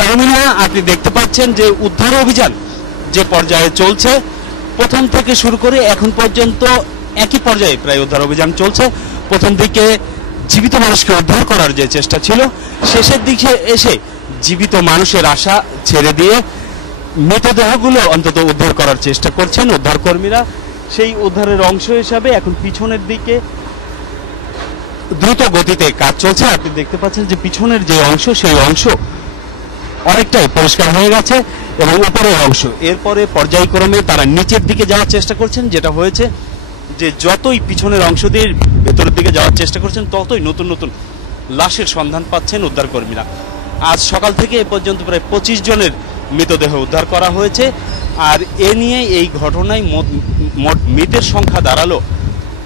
তাহমিনা, আপনি দেখতে পাচ্ছেন যে উদ্ধার অভিযান যে পর্যায়ে চলছে, প্রথম থেকে শুরু করে এখন পর্যন্ত একই পর্যায়ে প্রায় উদ্ধার অভিযান চলছে। প্রথম দিকে জীবিত মানুষকে উদ্ধার করার যে চেষ্টা ছিল, শেষের দিকে এসে জীবিত মানুষের আশা ছেড়ে দিয়ে মৃতদেহগুলো অন্তত উদ্ধার করার চেষ্টা করছেন উদ্ধারকর্মীরা। সেই উদ্ধারের অংশ হিসাবে এখন পিছনের দিকে দ্রুত গতিতে কাজ চলছে। আপনি দেখতে পাচ্ছেন যে পিছনের যে অংশ, সেই অংশ অনেকটাই পরিষ্কার হয়ে গেছে এবং উপরের অংশ, এরপরে পর্যায়ক্রমে তারা নিচের দিকে যাওয়ার চেষ্টা করছেন। যেটা হয়েছে যে যতই পিছনের অংশ দিয়ে ভেতরের দিকে যাওয়ার চেষ্টা করছেন, ততই নতুন নতুন লাশের সন্ধান পাচ্ছেন উদ্ধারকর্মীরা। আজ সকাল থেকে এ পর্যন্ত প্রায় 25 জনের মৃতদেহ উদ্ধার করা হয়েছে। আর এ নিয়ে এই ঘটনায় মোট মৃতের সংখ্যা দাঁড়ালো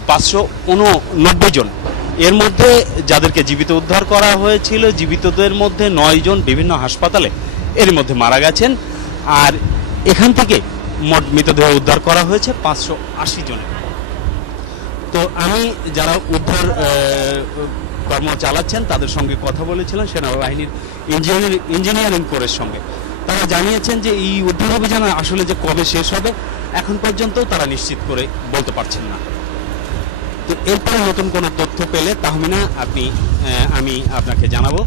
589 জন। এর মধ্যে যাদেরকে জীবিত উদ্ধার করা হয়েছিল, জীবিতদের মধ্যে 9 জন বিভিন্ন হাসপাতালে এর মধ্যে মারা গেছেন। আর এখান থেকে মোট মৃতদেহ উদ্ধার করা হয়েছে 580 জনের। তো আমি যারা উদ্ধার কর্ম চালাচ্ছেন তাদের সঙ্গে কথা বলেছিলাম, সেনাবাহিনীর ইঞ্জিনিয়ারিং কোরের সঙ্গে। তারা জানিয়েছেন যে এই উদ্ধার অভিযান আসলে যে কবে শেষ হবে এখন পর্যন্ত তারা নিশ্চিত করে বলতে পারছেন না। তো এরপরে নতুন কোনো তথ্য পেলে তাহমিনা আমি আপনাকে জানাবো।